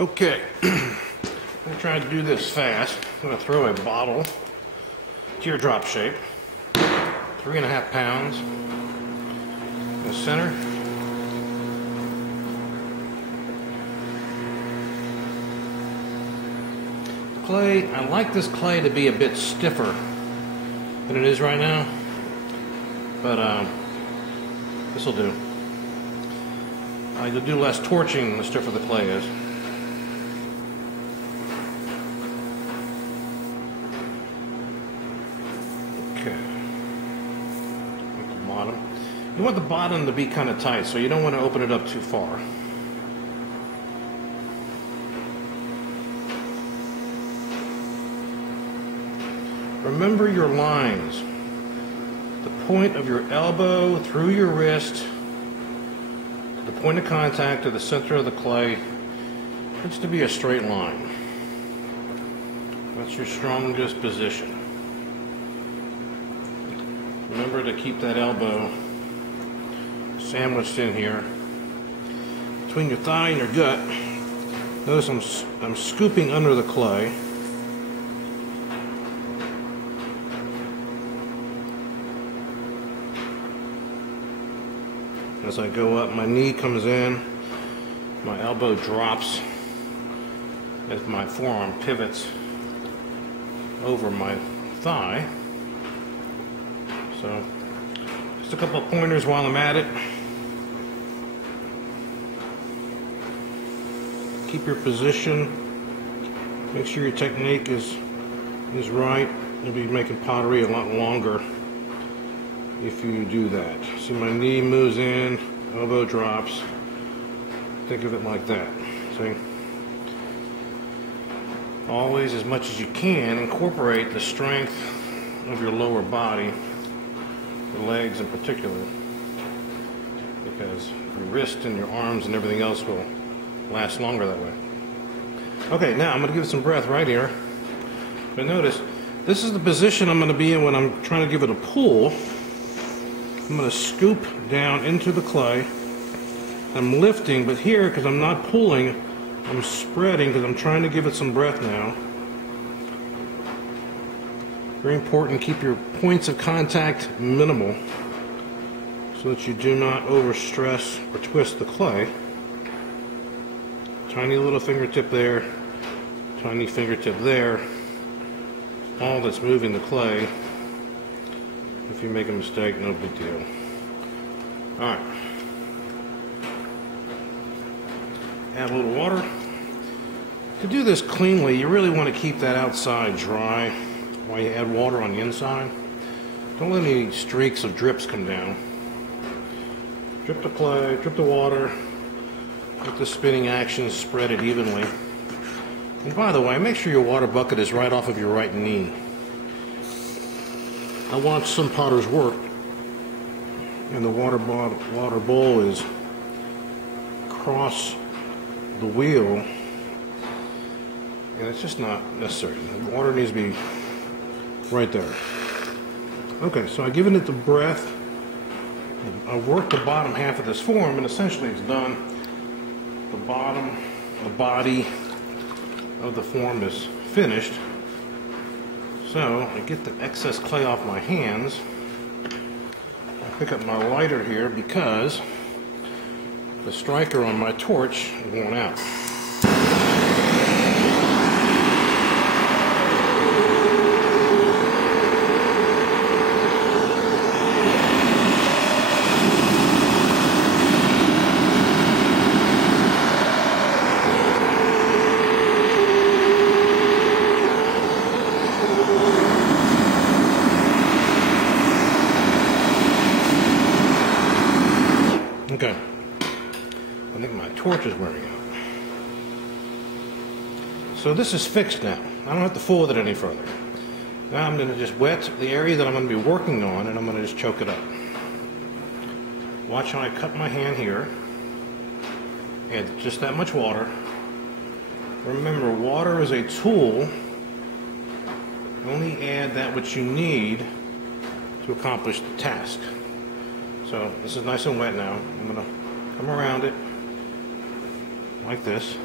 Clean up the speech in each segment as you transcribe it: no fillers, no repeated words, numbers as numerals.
Okay, I'm going to try to do this fast. I'm going to throw a bottle, teardrop shape, 3.5 pounds, in the center. The clay, I like this clay to be a bit stiffer than it is right now, but this will do. You'll do less torching the stiffer the clay is. Okay. At the bottom. You want the bottom to be kind of tight, so you don't want to open it up too far. Remember your lines. The point of your elbow through your wrist, the point of contact to the center of the clay needs to be a straight line. That's your strongest position. Remember to keep that elbow sandwiched in here between your thigh and your gut. Notice I'm scooping under the clay. As I go up, my knee comes in, my elbow drops as my forearm pivots over my thigh. So, just a couple of pointers while I'm at it. Keep your position. Make sure your technique is right. You'll be making pottery a lot longer if you do that. See, my knee moves in, elbow drops. Think of it like that. See? Always, as much as you can, incorporate the strength of your lower body, the legs in particular, because your wrist and your arms and everything else will last longer that way. Okay, now I'm going to give it some breath right here. But notice, this is the position I'm going to be in when I'm trying to give it a pull. I'm going to scoop down into the clay. I'm lifting, but here, because I'm not pulling, I'm spreading because I'm trying to give it some breath now. Very important, keep your points of contact minimal so that you do not overstress or twist the clay. Tiny little fingertip there, tiny fingertip there. All that's moving the clay. If you make a mistake, no big deal. Alright. Add a little water. To do this cleanly, you really want to keep that outside dry while you add water on the inside. Don't let any streaks of drips come down. Drip the clay, drip the water, let the spinning action spread it evenly. And by the way, make sure your water bucket is right off of your right knee. I watched some potters work, and the water bowl is across the wheel, and it's just not necessary. The water needs to be right there. Okay, so I've given it the breath. I worked the bottom half of this form, and essentially it's done. The bottom, the body of the form is finished. So I get the excess clay off my hands. I pick up my lighter here because the striker on my torch is worn out. Okay, I think my torch is wearing out. So this is fixed now. I don't have to fool with it any further. Now I'm going to just wet the area that I'm going to be working on, and I'm going to just choke it up. Watch how I cut my hand here. Add just that much water. Remember, water is a tool. Only add that which you need to accomplish the task. So this is nice and wet now. I'm going to come around it like this.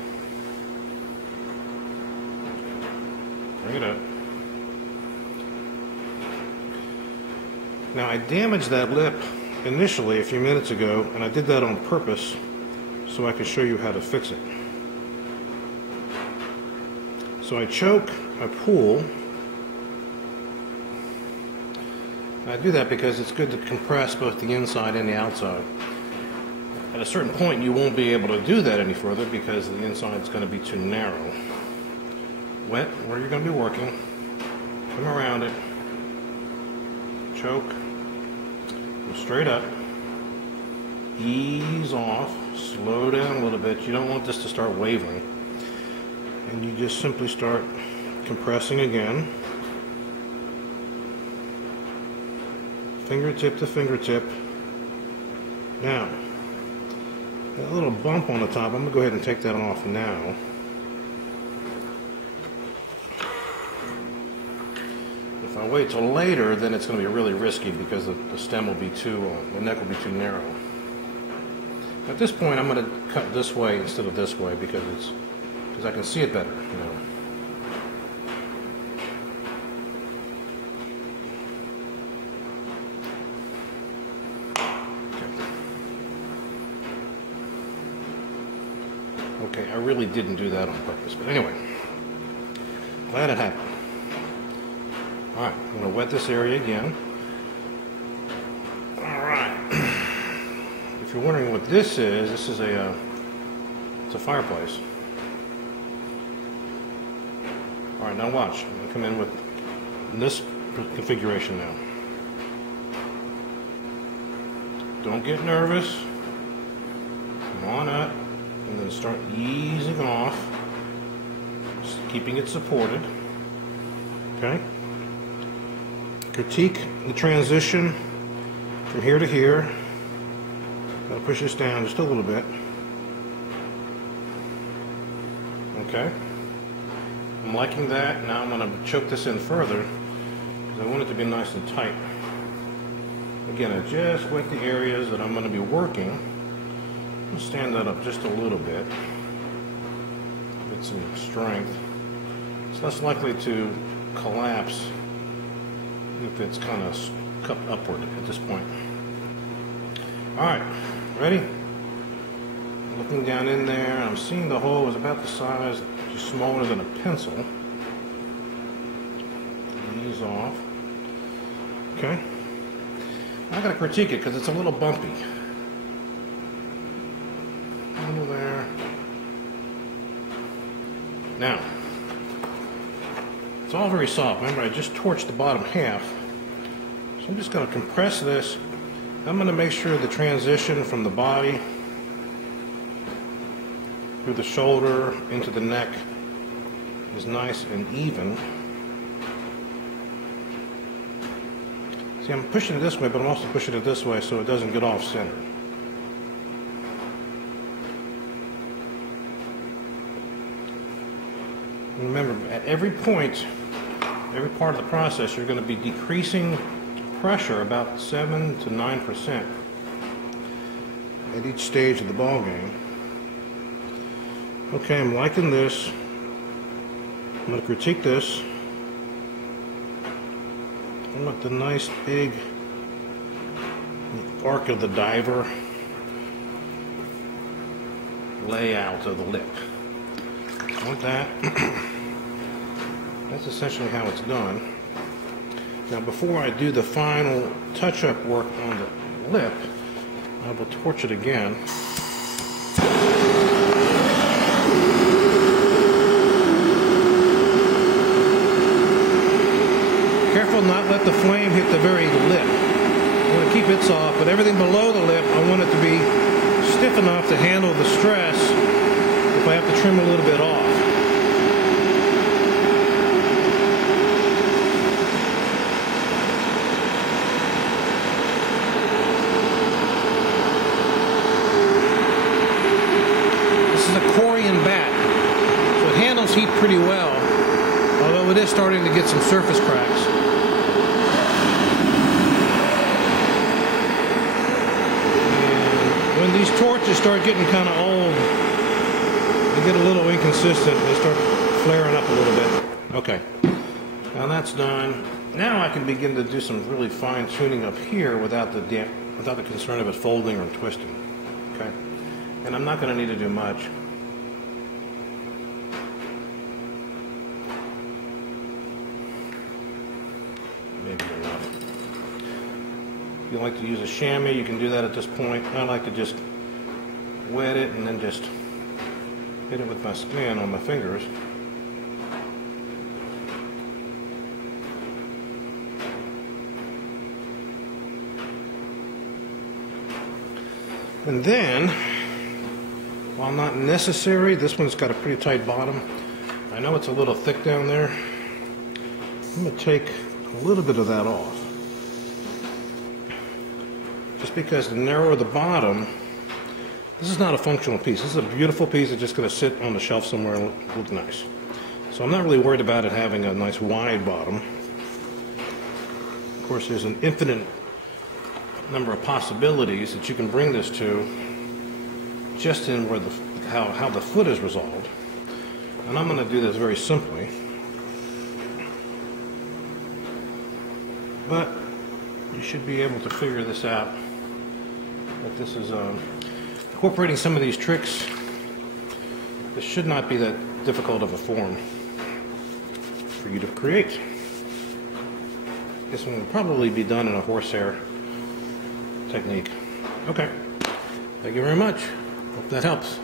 Bring it up. Now I damaged that lip initially a few minutes ago, and I did that on purpose so I could show you how to fix it. So I choke, I pull. I do that because it's good to compress both the inside and the outside. At a certain point you won't be able to do that any further because the inside is going to be too narrow. Wet where you're going to be working. Come around it. Choke. Go straight up. Ease off. Slow down a little bit. You don't want this to start wavering. And you just simply start compressing again. Fingertip to fingertip. Now, that little bump on the top, I'm going to go ahead and take that off now. If I wait till later, then it's going to be really risky because the stem will be the neck will be too narrow. At this point, I'm going to cut this way instead of this way because I can see it better. You know. Okay, I really didn't do that on purpose, but anyway, glad it happened. All right, I'm going to wet this area again. All right. If you're wondering what this is it's a fireplace. All right, now watch. I'm going to come in with this configuration now. Don't get nervous. Come on up. And then start easing off, just keeping it supported. Okay? Critique the transition from here to here. Gotta push this down just a little bit. Okay? I'm liking that. Now I'm going to choke this in further because I want it to be nice and tight. Again, I just wet the areas that I'm going to be working. Stand that up just a little bit. Get some strength. It's less likely to collapse if it's kind of cupped upward at this point. Alright, ready? Looking down in there, I'm seeing the hole is about the size, just smaller than a pencil. Ease off. Okay. I gotta critique it because it's a little bumpy. There. Now, it's all very soft. Remember, I just torched the bottom half. So I'm just going to compress this. I'm going to make sure the transition from the body through the shoulder into the neck is nice and even. See, I'm pushing it this way, but I'm also pushing it this way so it doesn't get off center. Remember, at every point, every part of the process, you're going to be decreasing pressure about 7 to 9% at each stage of the ball game. Okay, I'm liking this. I'm going to critique this. I want the nice big arc of the diver layout of the lip. I want that. That's essentially how it's done. Now before I do the final touch-up work on the lip, I will torch it again. Careful not let the flame hit the very lip. I want to keep it soft, but everything below the lip, I want it to be stiff enough to handle the stress if I have to trim a little bit off. Heat pretty well, although it is starting to get some surface cracks. And when these torches start getting kind of old, they get a little inconsistent. They start flaring up a little bit. Okay. Now that's done. Now I can begin to do some really fine tuning up here without the concern of it folding or twisting. Okay, and I'm not going to need to do much. Maybe enough. If you like to use a chamois, you can do that at this point. I like to just wet it and then just hit it with my skin on my fingers. And then, while not necessary, this one's got a pretty tight bottom. I know it's a little thick down there. I'm going to take a little bit of that off. Just because to narrow the bottom, this is not a functional piece. This is a beautiful piece that's just going to sit on the shelf somewhere and look nice. So I'm not really worried about it having a nice wide bottom. Of course, there's an infinite number of possibilities that you can bring this to just in where how the foot is resolved. And I'm going to do this very simply. But you should be able to figure this out. That this is incorporating some of these tricks. This should not be that difficult of a form for you to create. This one will probably be done in a horsehair technique. Okay. Thank you very much. Hope that helps.